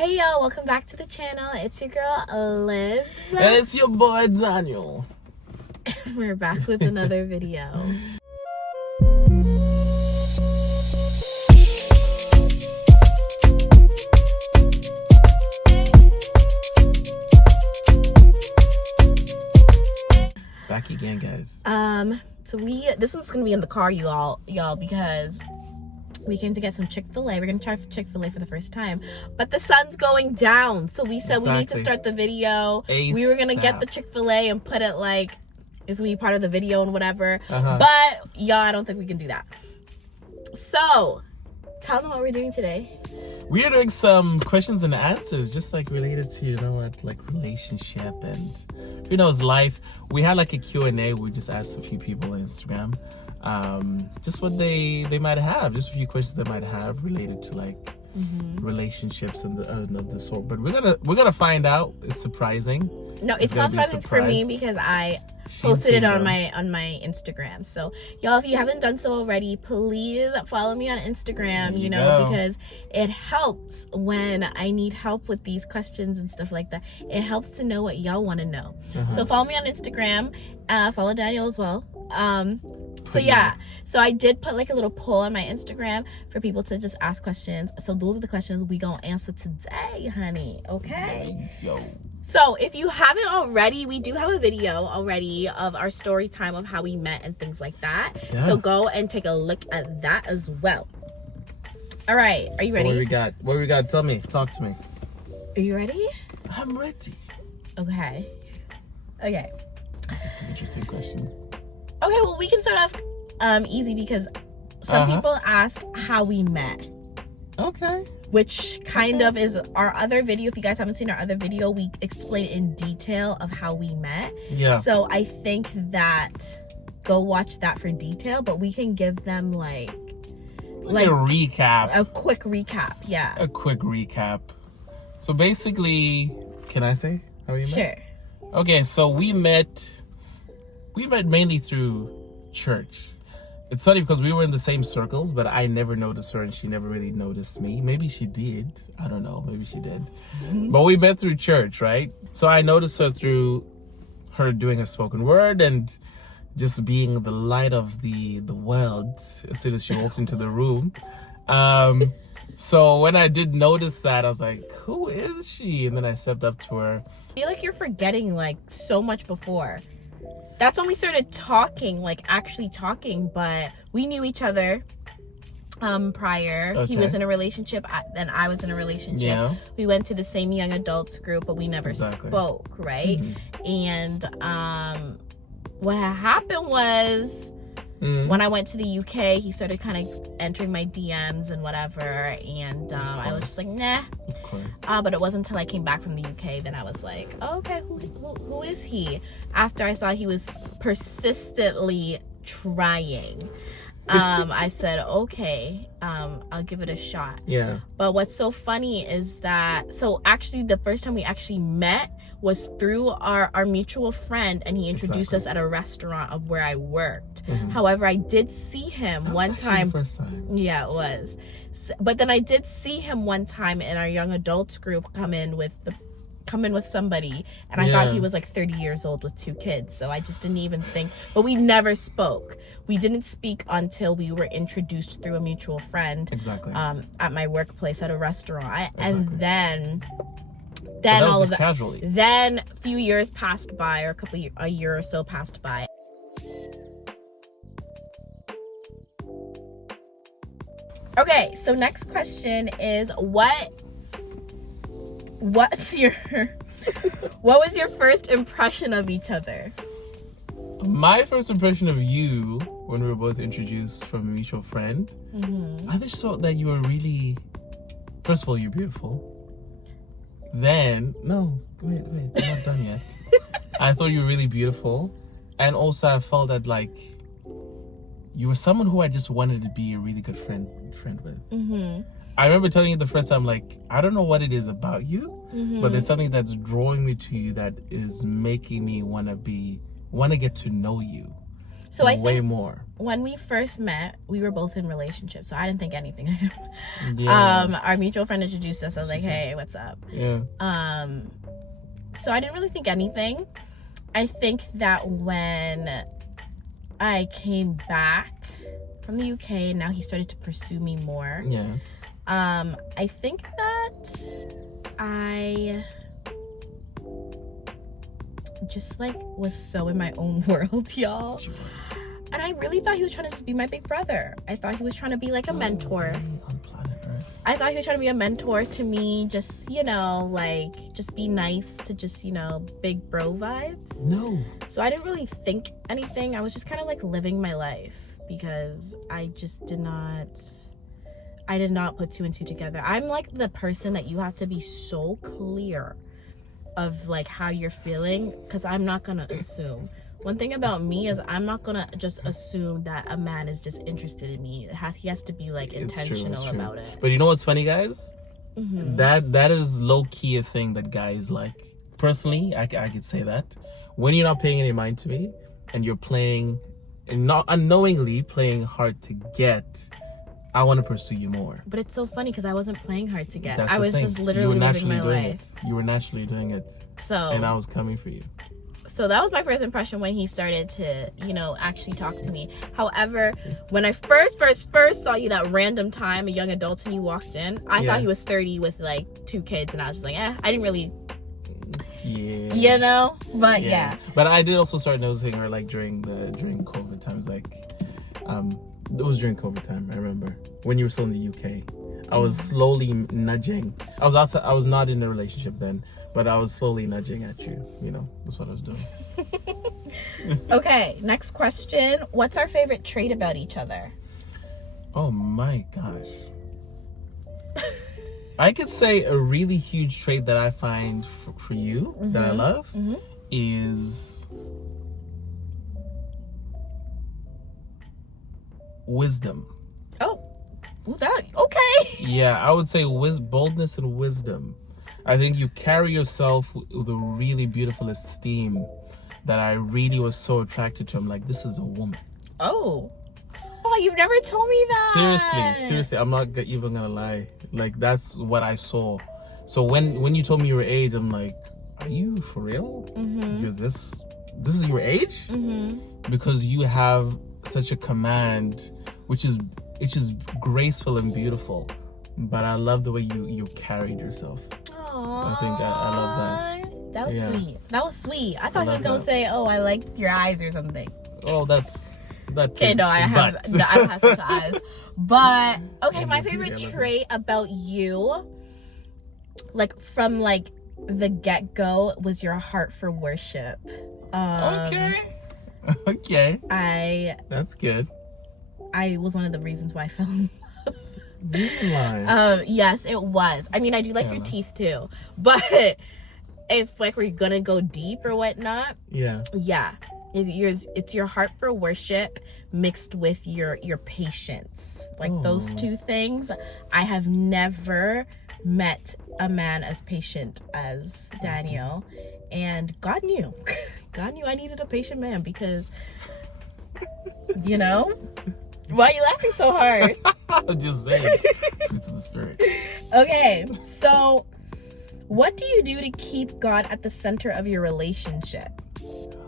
Hey y'all, welcome back to the channel. It's your girl Libs. And it's your boy Daniel. We're back with another video. Back again, guys. So this one's gonna be in the car, y'all, because we came to get some Chick-fil-A. We're gonna try Chick-fil-A for the first time, but the sun's going down, so we said we need to start the video. ASAP. We were gonna get the Chick-fil-A and put it like it's gonna be part of the video and whatever. But y'all, I don't think we can do that. So tell them what we're doing today. We are doing some questions and answers, just like related to, like relationship and who knows, life. We had like a Q&A. We just asked a few people on Instagram, just what they might have, just a few questions they might have related to like relationships and of the sort. But we're gonna find out. It's surprising. No, it's not surprising for me because I posted it on my Instagram. So y'all, if you haven't done so already, please follow me on Instagram, you know, because it helps when I need help with these questions and stuff like that. It helps to know what y'all want to know. So follow me on Instagram, follow Daniel as well. So yeah, so I did put like a little poll on my Instagram for people to just ask questions. So those are the questions we gonna answer today, honey. Okay. Yo. So if you haven't already, we do have a video already of our story time of how we met and things like that. Yeah. So go and take a look at that as well. All right, are you ready? What we got? Tell me. Talk to me. Are you ready? I'm ready. Okay. Some interesting questions. Okay, well, we can start off easy because some people asked how we met. Okay. Which kind of is our other video. If you guys haven't seen our other video, we explain in detail of how we met. Yeah. So I think that go watch that for detail, but we can give them like a recap. A quick recap, yeah. A quick recap. So basically, can I say how we met? Sure. Okay, so we met mainly through church. It's funny because we were in the same circles, but I never noticed her and she never really noticed me. Maybe she did. I don't know. Maybe she did. But we met through church, right? So I noticed her through her doing a spoken word and just being the light of the world as soon as she walked into the room. So when I did notice that, I was like, who is she? And then I stepped up to her. I feel like you're forgetting like so much before. That's when we started talking, like actually talking, but we knew each other prior. Okay. He was in a relationship, then I was in a relationship. Yeah. We went to the same young adults group, but we never spoke, right? And what happened was when I went to the UK, he started kind of entering my DMs and whatever, and I was just like, nah. Of course. But it wasn't until I came back from the UK, then I was like, oh, okay, who is he? After I saw he was persistently trying, I said, okay, I'll give it a shot. Yeah. But what's so funny is that, so actually the first time we actually met was through our mutual friend, and he introduced us at a restaurant of where I worked. However, I did see him one time. First time. Yeah, it was. But then I did see him one time in our young adults group come in with somebody, and I thought he was like 30 years old with 2 kids, so I just didn't even think. But we never spoke. We didn't speak until we were introduced through a mutual friend. Exactly. At my workplace at a restaurant, and then all of that casually. Then a few years passed by, or a year or so passed by. Okay, so next question is what was your first impression of each other? My first impression of you when we were both introduced from a mutual friend, I just thought that you were really, first of all, you're beautiful. Then, no, wait, I'm not done yet. I thought you were really beautiful. And also I felt that like you were someone who I just wanted to be a really good friend with. I remember telling you the first time, like, I don't know what it is about you, but there's something that's drawing me to you that is making me want to get to know you. So I way think more. when we first met, we were both in relationships, so I didn't think anything of him. Yeah. Our mutual friend introduced us. I was like, hey, what's up? Yeah. So I didn't really think anything. I think that when I came back from the UK, now he started to pursue me more. Yes. I think that I just like was so in my own world, y'all. She was. And I really thought he was trying to just be my big brother. I thought he was trying to be like a mentor. On planet Earth. I thought he was trying to be a mentor to me, just, you know, like, just be nice to just, you know, big bro vibes. No. So I didn't really think anything. I was just kind of like living my life because I just did not put two and two together. I'm like the person that you have to be so clear of like how you're feeling, because I'm not gonna assume. One thing about me is I'm not gonna just assume that a man is just interested in me. He has to be like intentional about it. But you know what's funny, guys? Mm-hmm. That is low key a thing that guys like. Personally, I could say that when you're not paying any mind to me and you're playing, and not unknowingly playing hard to get, I want to pursue you more. But it's so funny because I wasn't playing hard to get. That's I the was thing. just literally living my life. You were naturally doing it, So and I was coming for you. So that was my first impression when he started to, you know, actually talk to me. However, when I first saw you that random time, a young adult, and you walked in, I thought he was 30 with like 2 kids, and I was just like, I didn't really, you know, but yeah. But I did also start noticing her like during COVID times, like, it was during COVID time. I remember when you were still in the UK. I was slowly nudging. I was not in a relationship then, but I was slowly nudging at you. You know, that's what I was doing. Okay, next question. What's our favorite trait about each other? Oh my gosh. I could say a really huge trait that I find for you, that I love, is wisdom. Oh, that okay. Yeah, I would say boldness and wisdom. I think you carry yourself with a really beautiful esteem that I really was so attracted to. I'm like, this is a woman. Oh, you've never told me that. Seriously, I'm not even gonna lie. Like, that's what I saw. So when you told me your age, I'm like, are you for real? You're this is your age? Because you have such a command, which is graceful and beautiful. But I love the way you carried yourself. Aww. I think I love that. That was sweet. That was sweet. I thought he was gonna say, "Oh, I liked your eyes" or something. Oh, that. Okay, no, I don't have such eyes. But okay, my favorite trait about you, like from like the get-go, was your heart for worship. Okay. That's good. I was one of the reasons why I fell in love. Yes, it was. I mean, I do like your teeth too, but if like we're gonna go deep or whatnot, it's your heart for worship mixed with your patience. Like those two things. I have never met a man as patient as Daniel, and God knew I needed a patient man because, you know. Why are you laughing so hard? I'm just saying. Fruits of the Spirit. Okay, so what do you do to keep God at the center of your relationship?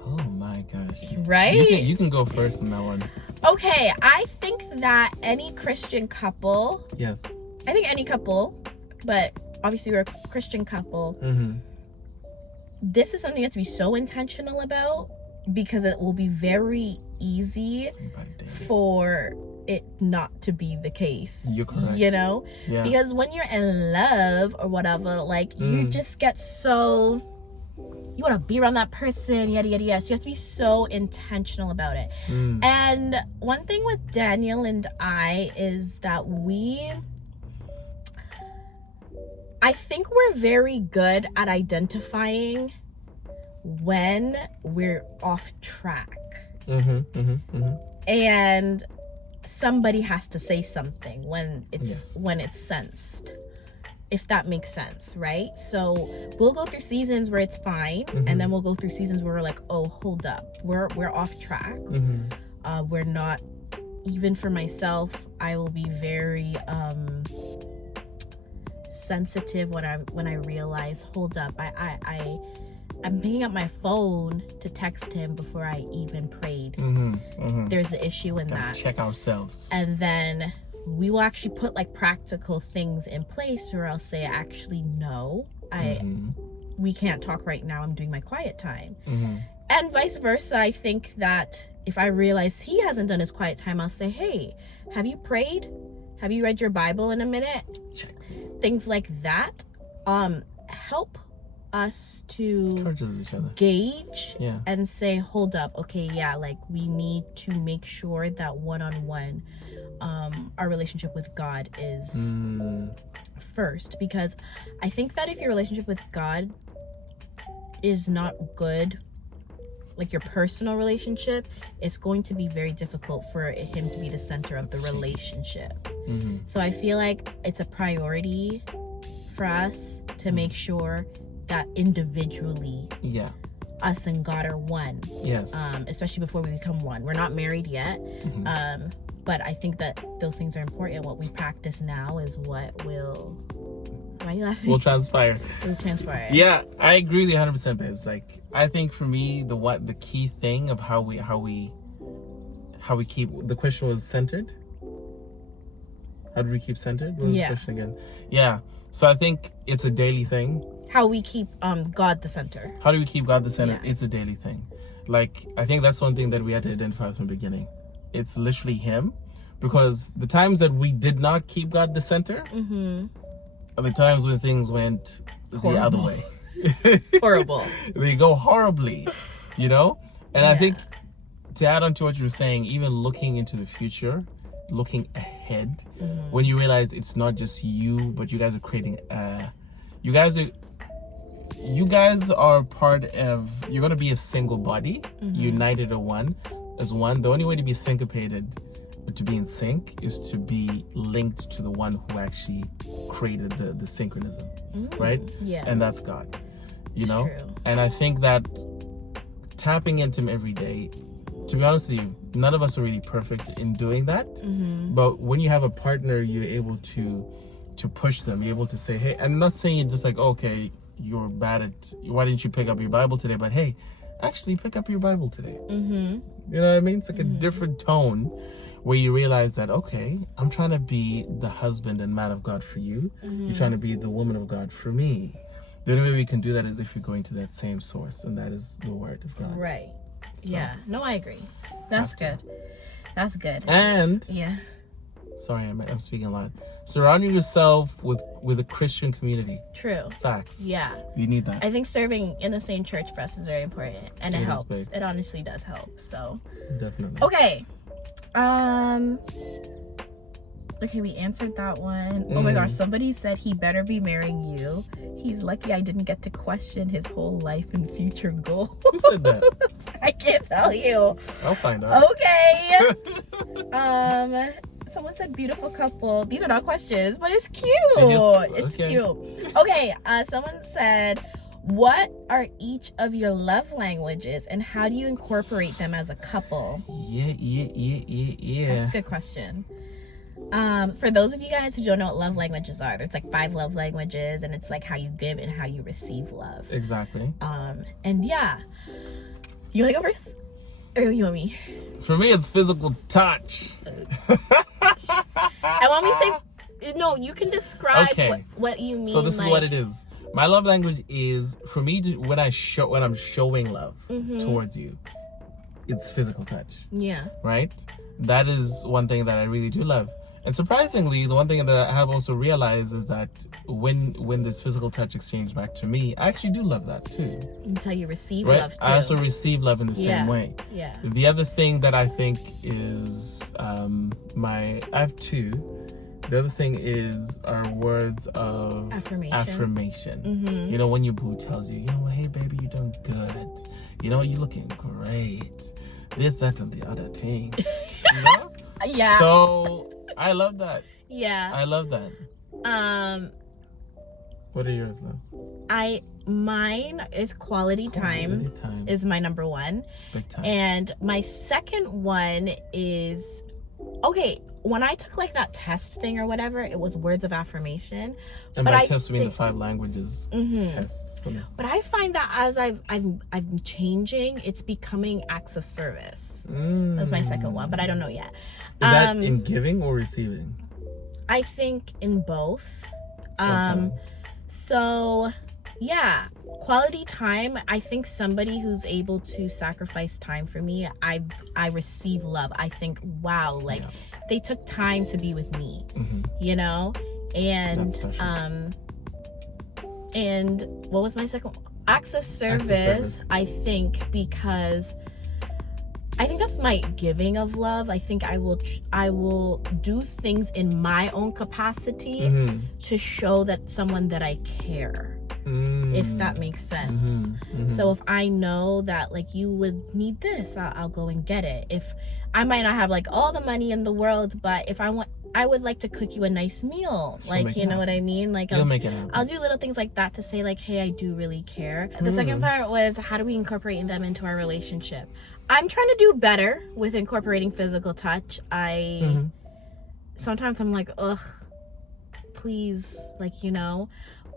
Oh my gosh. Right? You can go first on that one. Okay, I think that any Christian couple, yes, I think any couple, but obviously we're a Christian couple, this is something you have to be so intentional about, because it will be very easy for it not to be the case. You're correct. You know? Yeah. Because when you're in love or whatever, like you just get so, you want to be around that person, yada yada yada. So you have to be so intentional about it. And one thing with Daniel and I is that I think we're very good at identifying when we're off track. And somebody has to say something when it's sensed, if that makes sense, right? So we'll go through seasons where it's fine, and then we'll go through seasons where we're like, oh, hold up, we're off track. We're not, even for myself, I will be very sensitive when I realize, hold up, I'm picking up my phone to text him before I even prayed. There's an issue in that. Check ourselves. And then we will actually put like practical things in place, or I'll say, actually, no, we can't talk right now. I'm doing my quiet time. And vice versa. I think that if I realize he hasn't done his quiet time, I'll say, hey, have you prayed? Have you read your Bible in a minute? Check. Things like that help us to each other. Gauge and say, hold up, okay, yeah, like we need to make sure that one-on-one our relationship with God is first, because I think that if your relationship with God is not good, like your personal relationship, it's going to be very difficult for him to be the center of the relationship. So I feel like it's a priority for us to make sure that individually us and God are one. Especially before we become one. We're not married yet, but I think that those things are important. What we practice now is what will... Why are you laughing? Will transpire. Will transpire. Yeah, I agree with you 100%, babes. Like, I think for me, the key thing of how we keep, the question was centered. How do we keep centered? What was the question again? Yeah. So I think it's a daily thing. How we keep God the center. How do we keep God the center? It's a daily thing. Like, I think that's one thing that we had to identify from the beginning. It's literally him. Because the times that we did not keep God the center are the times when things went the other way. Horrible. They go horribly, you know? And I think, to add on to what you were saying, even looking into the future, looking ahead, when you realize it's not just you, but you guys are creating you guys are part of, you're going to be a single body, united as one. The only way to be syncopated, but to be in sync, is to be linked to the one who actually created the synchronism, right? Yeah. And that's God, you know? True. And I think that tapping into him every day, to be honest with you, none of us are really perfect in doing that. But when you have a partner, you're able to push them. You're able to say, hey, I'm not saying just like, okay, you're bad at, why didn't you pick up your Bible today? But hey, actually pick up your Bible today. You know what I mean? It's like a different tone where you realize that, okay, I'm trying to be the husband and man of God for you. You're trying to be the woman of God for me. The only way we can do that is if you're going to that same source, and that is the word of God. Right. So, yeah. No, I agree. That's good. That's good. And sorry, I'm speaking a lot. Surrounding yourself with a Christian community. True. Facts. Yeah. You need that. I think serving in the same church for us is very important, and it helps. It honestly does help. So. Definitely. Okay. Okay, we answered that one. Oh my gosh, somebody said he better be marrying you. He's lucky I didn't get to question his whole life and future goals. Who said that? I can't tell you. I'll find out. Okay. Someone said beautiful couple. These are not questions, but it's cute. It's cute. Okay, someone said, what are each of your love languages and how do you incorporate them as a couple? Yeah. That's a good question. For those of you guys who don't know what love languages are, there's like 5 love languages, and it's like how you give and how you receive love. Exactly. And yeah, you want to go first, or you want me? For me, it's physical touch. And when we say no, you can describe what you mean. So this is what it is. My love language is, for me, when I'm showing love towards you, it's physical touch. Yeah. Right? That is one thing that I really do love. And surprisingly, the one thing that I have also realized is that when this physical touch exchange back to me, I actually do love that too. Until you receive love too. I also receive love in the same way. Yeah. The other thing that I think is I have 2. The other thing is our words of affirmation. You know, when your boo tells you, you know, hey baby, you're doing good. You know, you're looking great. This, that, and the other thing. You know? Yeah. So I love that. Yeah. I love that. What are yours though? Mine is quality time is my number one. Big time. And my second one is, okay, when I took like that test thing or whatever, it was words of affirmation. And by test, we mean the 5 languages test. So. But I find that as I'm changing, it's becoming acts of service. That's my second one, but I don't know yet. Is that in giving or receiving? I think in both. Okay. So yeah, quality time. I think somebody who's able to sacrifice time for me, I receive love. I think, wow, like they took time to be with me, you know? And and what was my second? Acts of service. I think because I think that's my giving of love. I think I will do things in my own capacity to show that someone that I care. If that makes sense. So if I know that like you would need this, I'll go and get it. If I might not have like all the money in the world, but if I would like to cook you a nice meal. Like, you know what I mean? Like I'll do little things like that to say like, hey, I do really care. The second part was, how do we incorporate them into our relationship? I'm trying to do better with incorporating physical touch. Sometimes I'm like, ugh, please, like, you know.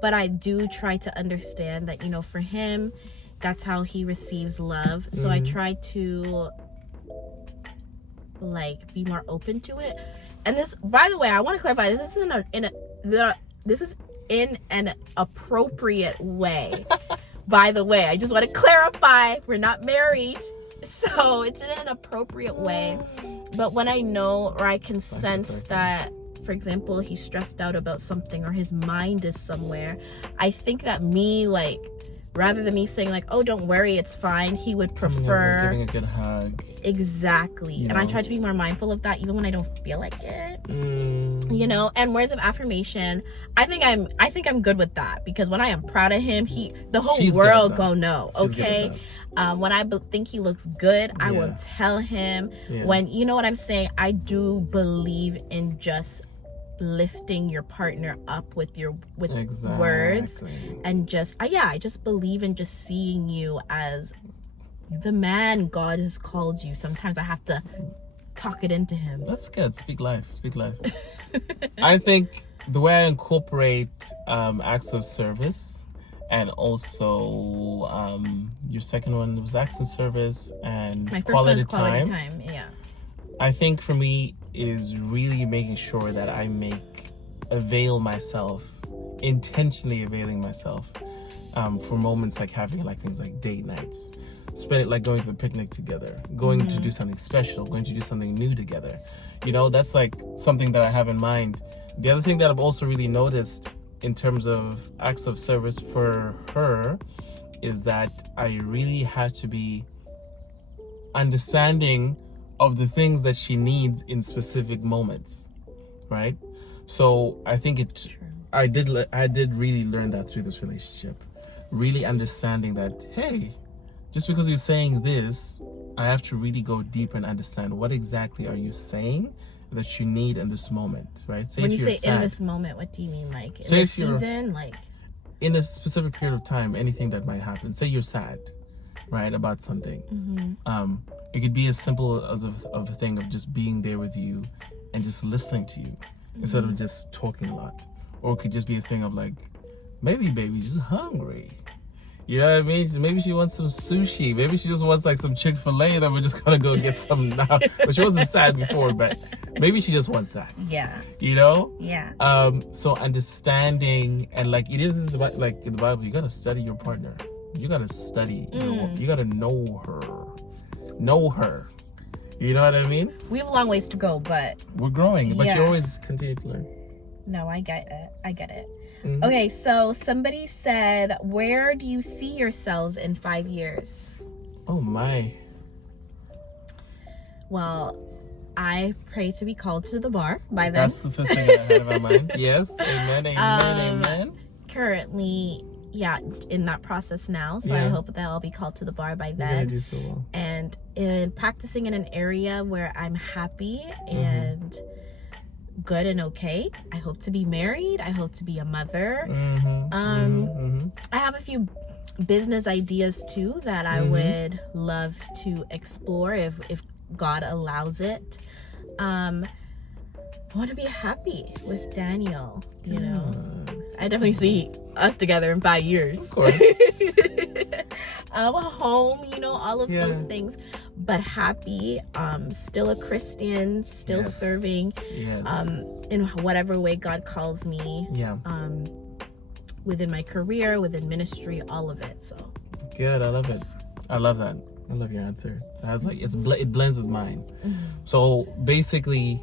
But I do try to understand that, you know, for him, that's how he receives love. So I try to like be more open to it. And this, by the way, I want to clarify, this is in an appropriate way. By the way, I just want to clarify, we're not married, so it's in an appropriate way. But when I know, or I can sense that, for example, he's stressed out about something or his mind is somewhere, I think that me, like, rather than me saying like, oh, don't worry, it's fine, he would prefer giving a good hug. Exactly. You know? And I try to be more mindful of that even when I don't feel like it. You know, and words of affirmation, I think I'm good with that, because when I am proud of him, the whole world go know. Okay. When I think he looks good, I will tell him. When, you know what I'm saying, I do believe in just lifting your partner up with words, and just I just believe in just seeing you as the man God has called you. Sometimes I have to talk it into him. That's good. Speak life. I think the way I incorporate acts of service, and also your second one was acts of service, and my first one's quality time. Yeah, I think for me is really making sure that I intentionally availing myself for moments like having like things like date nights, spend it like going to the picnic together, going to do something special, going to do something new together. You know, that's like something that I have in mind. The other thing that I've also really noticed in terms of acts of service for her is that I really had to be understanding of the things that she needs in specific moments, right? So I think I did really learn that through this relationship, really understanding that, hey, just because you're saying this, I have to really go deep and understand what exactly are you saying that you need in this moment, right? When you say sad, in this moment, what do you mean? Like in this season, like in a specific period of time, anything that might happen. Say you're sad, right, about something. It could be as simple as a thing of just being there with you and just listening to you instead of just talking a lot. Or it could just be a thing of like, maybe baby's just hungry. You know what I mean? Maybe she wants some sushi. Maybe she just wants like some Chick-fil-A that we're just gonna go get some now. But she wasn't sad before, but maybe she just wants that. Yeah. You know? Yeah. So understanding, and like it is like in the Bible, you gotta study your partner. You gotta study. You gotta know her. You know what I mean? We have a long ways to go, but we're growing. But you always continue to learn. No, I get it. Okay, so somebody said, where do you see yourselves in 5 years? Oh my. Well, I pray to be called to the bar by then. That's the first thing I had in my mind. Yes. Amen. Currently, in that process now. So I hope that I'll be called to the bar by then. You're gonna do so well. And in practicing in an area where I'm happy and good and okay. I hope to be married. I hope to be a mother. I have a few business ideas too that I would love to explore if God allows it. I want to be happy with Daniel, you know. I definitely see us together in 5 years. Of course. A home, you know, all of those things. But happy, still a Christian, still serving in whatever way God calls me. Within my career, within ministry, all of it. So good. I love it. I love that. I love your answer. So it has like it blends with mine. So basically,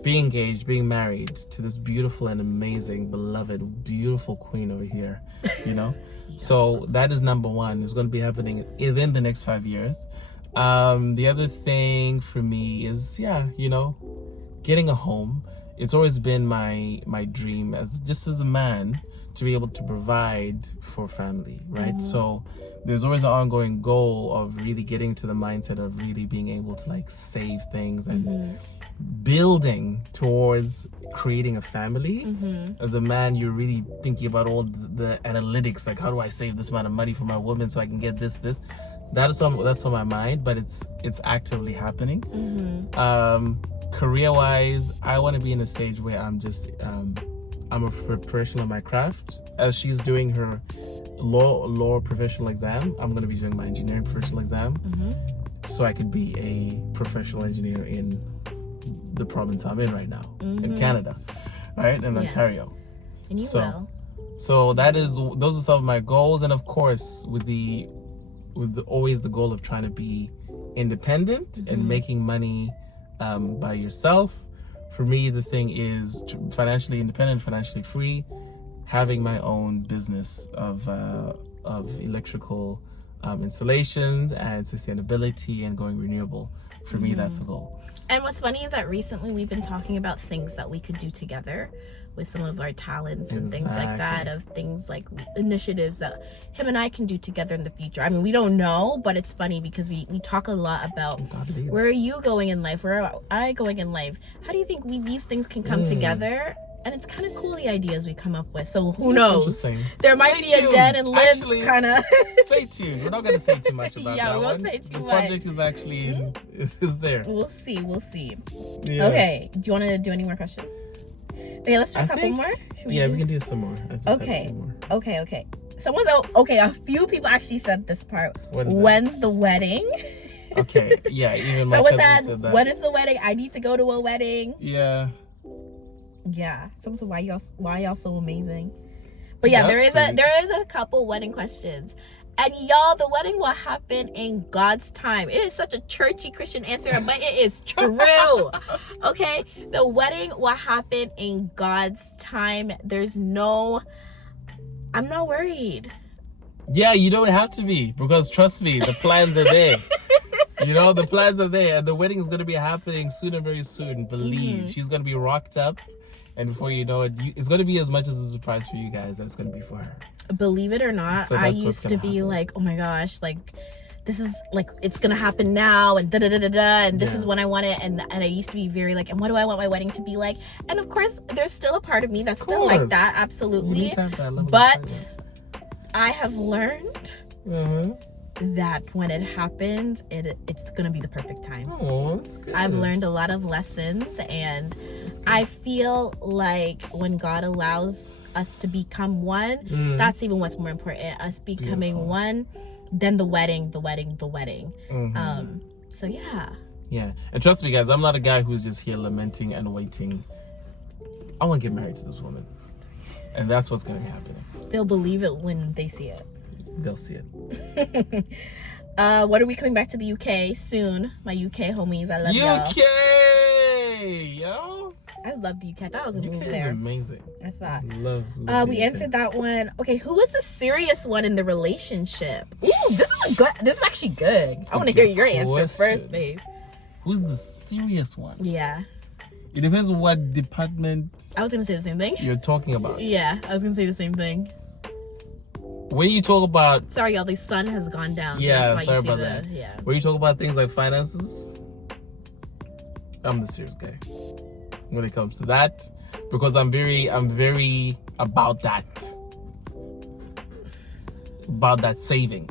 being engaged, being married to this beautiful and amazing, beloved, beautiful queen over here, you know. So that is number one. It's going to be happening within the next 5 years. The other thing for me is, you know, getting a home. It's always been my dream as a man to be able to provide for family, right? So there's always an ongoing goal of really getting to the mindset of really being able to like save things and building towards creating a family. As a man, you're really thinking about all the analytics, like how do I save this amount of money for my woman so I can get this. That's on my mind, but it's actively happening. Career-wise, I want to be in a stage where I'm just I'm a professional in my craft. As she's doing her law professional exam, I'm going to be doing my engineering professional exam, so I could be a professional engineer in the province I'm in right now, in Canada, right, in Ontario. And you will. So those are some of my goals, and of course, with always the goal of trying to be independent and making money by yourself. For me, the thing is financially independent, financially free, having my own business of electrical installations and sustainability and going renewable. For me, that's the goal. And what's funny is that recently we've been talking about things that we could do together with some of our talents and things like that, of things like initiatives that him and I can do together in the future. I mean, we don't know, but it's funny because we talk a lot about where are you going in life, where am I going in life, how do you think these things can come together? And it's kind of cool, the ideas we come up with. So who knows? There might be a dead and lives kind of. Stay tuned. We're not going to say too much about that. We won't say too much. The project is actually is there. We'll see. Yeah. Okay. Do you want to do any more questions? Okay, let's do a couple more. We can do some more. Okay. A few people actually said this part. When's the wedding? Okay. Yeah. Even my cousin said that. When is the wedding? I need to go to a wedding. Yeah. Someone said, why y'all so amazing? But yeah, there is a couple wedding questions. And y'all, the wedding will happen in God's time. It is such a churchy Christian answer, but it is true. Okay? The wedding will happen in God's time. I'm not worried. Yeah, you don't have to be, because trust me, the plans are there. You know, the plans are there, and the wedding is going to be happening soon and very soon. Believe. She's going to be rocked up, and before you know it, it's going to be as much as a surprise for you guys as it's going to be for her. Believe it or not, I used to be like, oh my gosh, like this is like it's gonna happen now, and and this is when I want it, and I used to be very like, and what do I want my wedding to be like? And of course, there's still a part of me that's still like that, absolutely. But I have learned that when it happens, it's gonna be the perfect time. Oh, that's good. I've learned a lot of lessons, and I feel like when God allows us to become one, that's even what's more important, us becoming one, than the wedding. So yeah, and trust me guys, I'm not a guy who's just here lamenting and waiting. I want to get married to this woman, and that's what's going to be happening. They'll believe it when they see it. They'll see it. What are we coming back to the UK soon? My UK homies, I love y'all. UK, yo. I love the UK. I thought I was gonna move there. Amazing. I thought. Love we answered that one. Okay, who was the serious one in the relationship? Ooh, this is actually good. I want to hear your answer first, babe. Who's the serious one? Yeah. It depends on what department. I was gonna say the same thing. You're talking about. Yeah, I was gonna say the same thing. When you talk about, sorry y'all, the sun has gone down. Yeah, so that's why sorry about that. Yeah. When you talk about things like finances, I'm the serious guy. when it comes to that, because I'm very about that saving,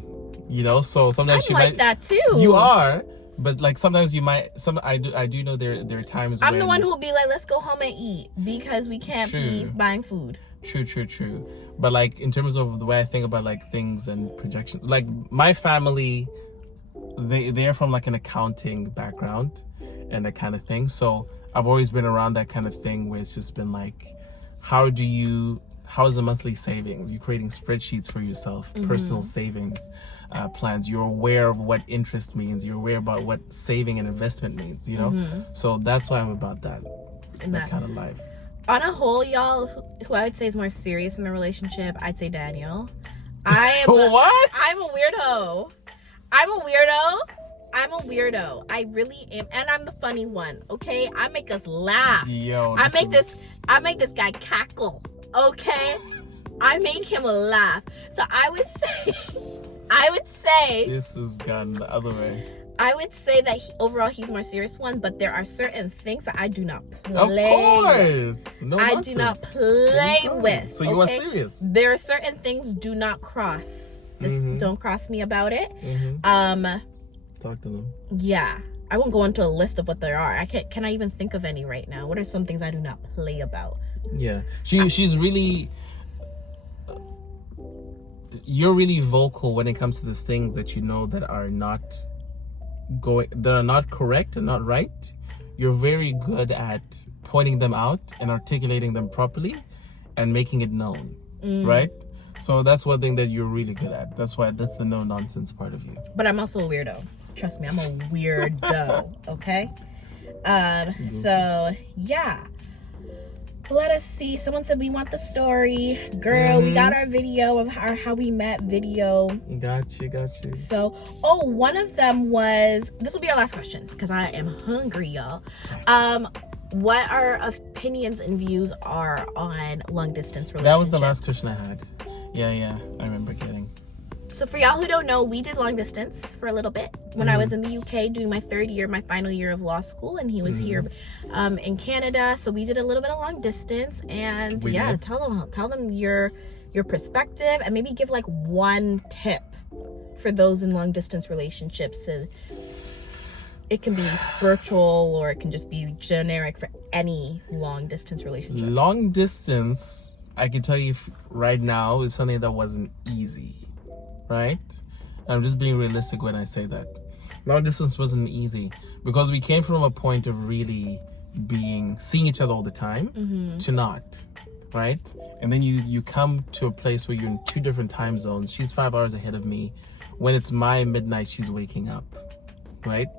you know. So sometimes I'm like that too. You are, but like sometimes you might. I do know there are times. I'm the one who will be like, let's go home and eat because we can't be buying food. True. But like in terms of the way I think about like things and projections, like my family, they're from like an accounting background and that kind of thing. So I've always been around that kind of thing where it's just been like, how is the monthly savings? You're creating spreadsheets for yourself, personal savings plans. You're aware of what interest means. You're aware about what saving and investment means, you know? So that's why I'm about that kind of life. On a whole, y'all, who I would say is more serious in the relationship, I'd say Daniel. I'm a weirdo. I'm a weirdo. I really am, and I'm the funny one. Okay, I make us laugh. I make this guy cackle. Okay, I make him laugh. So I would say this has gone the other way. I would say that overall he's more serious one, but there are certain things that I do not play. Of course, no nonsense. I do not play with. So you are serious. There are certain things do not cross. Don't cross me about it. Talk to them. Yeah, I won't go into a list of what there are. Can I even think of any right now? What are some things I do not play about? Yeah, she's really. You're really vocal when it comes to the things that you know that are not correct and not right. You're very good at pointing them out and articulating them properly and making it known, right? So that's one thing that you're really good at. That's the no nonsense part of you. But I'm also a weirdo. Trust me, I'm a weirdo. Okay. So yeah. Let us see. Someone said we want the story. Girl, we got our video of how we met video. Got you. So, one of them was, this will be our last question because I am hungry, y'all. What our opinions and views are on long distance relationships? That was the last question I had. Yeah, I remember getting. So for y'all who don't know, we did long distance for a little bit when I was in the UK doing my final year of law school, and he was here in Canada. So we did a little bit of long distance, and tell them your perspective, and maybe give like one tip for those in long distance relationships. And it can be spiritual or it can just be generic for any long distance relationship. Long distance, I can tell you right now, is something that wasn't easy. Right? I'm just being realistic when I say that. Long distance wasn't easy because we came from a point of really seeing each other all the time to not, right? And then you come to a place where you're in two different time zones. She's 5 hours ahead of me. When it's my midnight, she's waking up, right?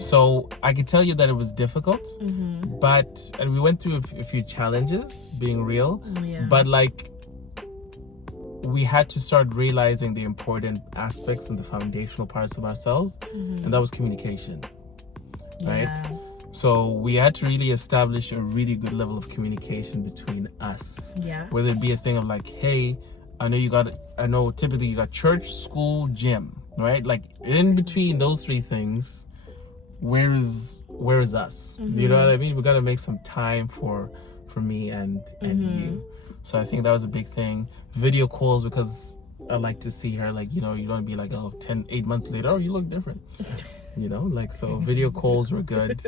So I can tell you that it was difficult, and we went through a few challenges, being real, but like, we had to start realizing the important aspects and the foundational parts of ourselves, and that was communication, right? Yeah. So we had to really establish a really good level of communication between us. Yeah. Whether it be a thing of like, hey, I know typically you got church, school, gym, right? Like in between those three things, where is us? You know what I mean? We got to make some time for me and you. So I think that was a big thing. Video calls, because I like to see her, like, you know, you don't be like, 8 months later, you look different. You know, like, so video calls were good.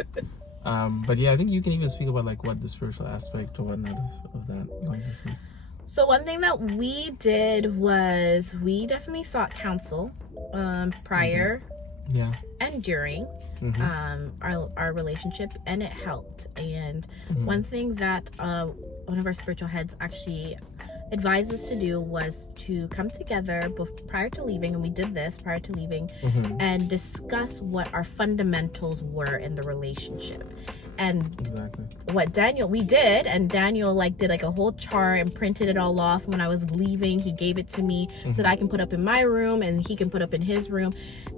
But yeah, I think you can even speak about like what the spiritual aspect or whatnot of that long distance. So one thing that we did was we definitely sought counsel prior and during our relationship, and it helped. And one thing that one of our spiritual heads actually advised us to do was to come together prior to leaving, and we did this prior to leaving, and discuss what our fundamentals were in the relationship. And what we did, and Daniel did a whole chart and printed it all off. When I was leaving, he gave it to me so that I can put up in my room and he can put up in his room,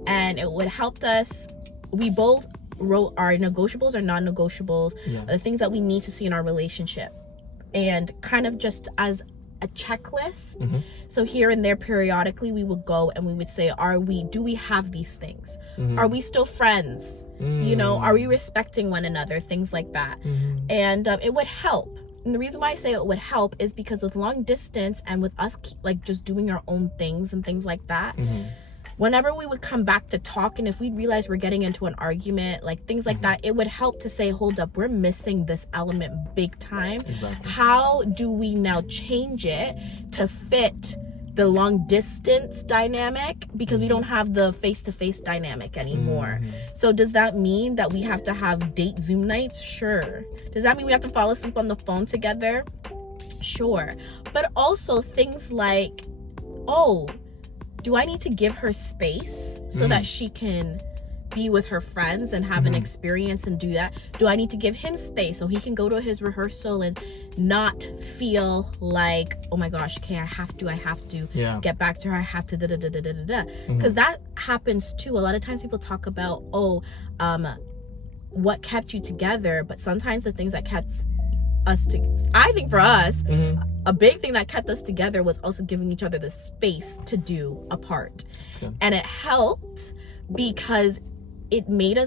and it would help us. We both wrote our negotiables or non-negotiables, the things that we need to see in our relationship, and kind of just as a checklist. Mm-hmm. So here and there, periodically, we would go and we would say, do we have these things? Mm-hmm. Are we still friends? You know, are we respecting one another? Things like that. Mm-hmm. And it would help. And the reason why I say it would help is because with long distance and with us like just doing our own things and things like that, Mm-hmm. whenever we would come back to talk, and if we realize we're getting into an argument, like things like that, it would help to say, hold up, we're missing this element big time. Exactly. How do we now change it to fit the long distance dynamic, because we don't have the face-to-face dynamic anymore? So does that mean that we have to have date Zoom nights? Sure. Does that mean we have to fall asleep on the phone together? Sure. But also things like, do I need to give her space so that she can be with her friends and have an experience and do that? Do I need to give him space so he can go to his rehearsal and not feel like, oh my gosh, okay, I have to get back to her, I have to because that happens too. A lot of times people talk about, what kept you together, but sometimes the things that kept us I think for us, a big thing that kept us together was also giving each other the space to do apart. That's good. And it helped because it made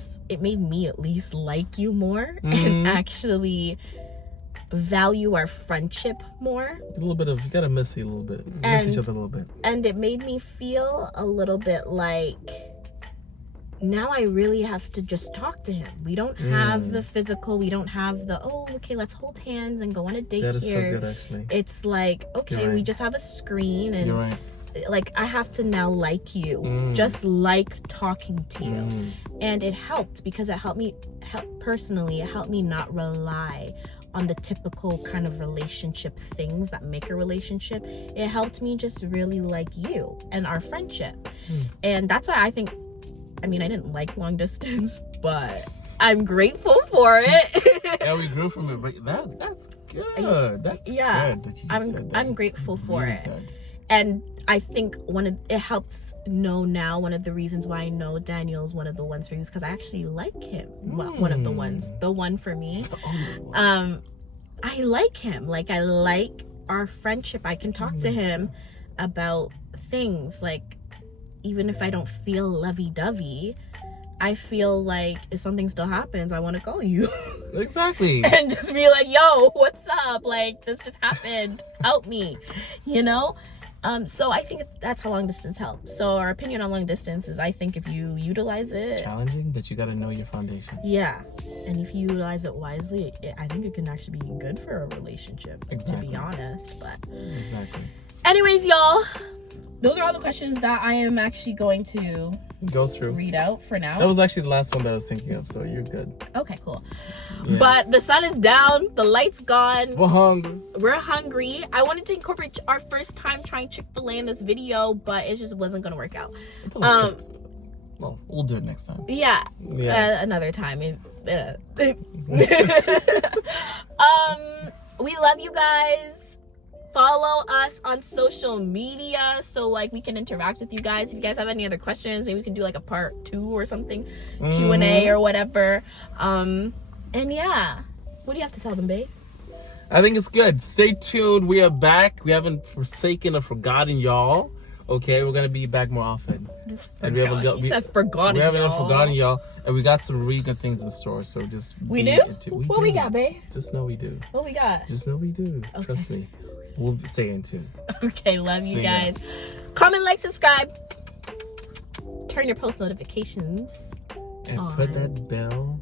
me at least like you more and actually value our friendship more. A little bit of, you gotta miss you a little bit. Miss each other a little bit. And it made me feel a little bit like, now I really have to just talk to him. We don't have the physical, we don't have the, okay, let's hold hands and go on a date here. That is so good, actually. It's like, okay, we just have a screen, and You're right. like I have to now like you, just like talking to you. And it helped because it helped me not rely on the typical kind of relationship things that make a relationship. It helped me just really like you and our friendship. And that's why I think, I didn't like long distance, but I'm grateful for it. Yeah, we grew from it, but that's good. That's good that you just said that. I'm grateful for really it. Good. And I think it helps know now, one of the reasons why I know Daniel's one of the ones for me is because I actually like him. One of the ones, the one for me. I like him. Like, I like our friendship. I can talk to him about things, like, even if I don't feel lovey-dovey, I feel like if something still happens, I want to call you. Exactly. And just be like, yo, what's up? Like, this just happened. Help me. You know? So I think that's how long distance helps. So our opinion on long distance is, I think if you utilize it... Challenging, but you got to know your foundation. Yeah. And if you utilize it wisely, I think it can actually be good for a relationship, to be honest. But exactly. Anyways, y'all, those are all the questions that I am actually going to go through, read out for now. That was actually the last one that I was thinking of, so you're good. Okay, cool. Yeah. But the sun is down, the light's gone. We're hungry. I wanted to incorporate our first time trying Chick-fil-A in this video, but it just wasn't gonna work out. Well, we'll do it next time. Yeah. Another time. We love you guys. Follow us on social media so like we can interact with you guys. If you guys have any other questions, maybe we can do like a part 2 or something, Q&A or whatever. And yeah, what do you have to tell them, babe? I think it's good. Stay tuned. We are back. We haven't forsaken or forgotten y'all. Okay, we're gonna be back more often. And we haven't forgotten y'all. And we got some really good things in store. So just we do. What we got, babe? Just know we do. What we got? Just know we do. Okay. Trust me. We'll stay in tune. Okay, love you guys. Comment, like, subscribe. Turn your post notifications and on. Put that bell.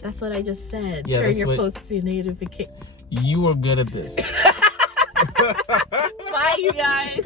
That's what I just said. Yeah, turn your post notification. You are good at this. Bye, you guys.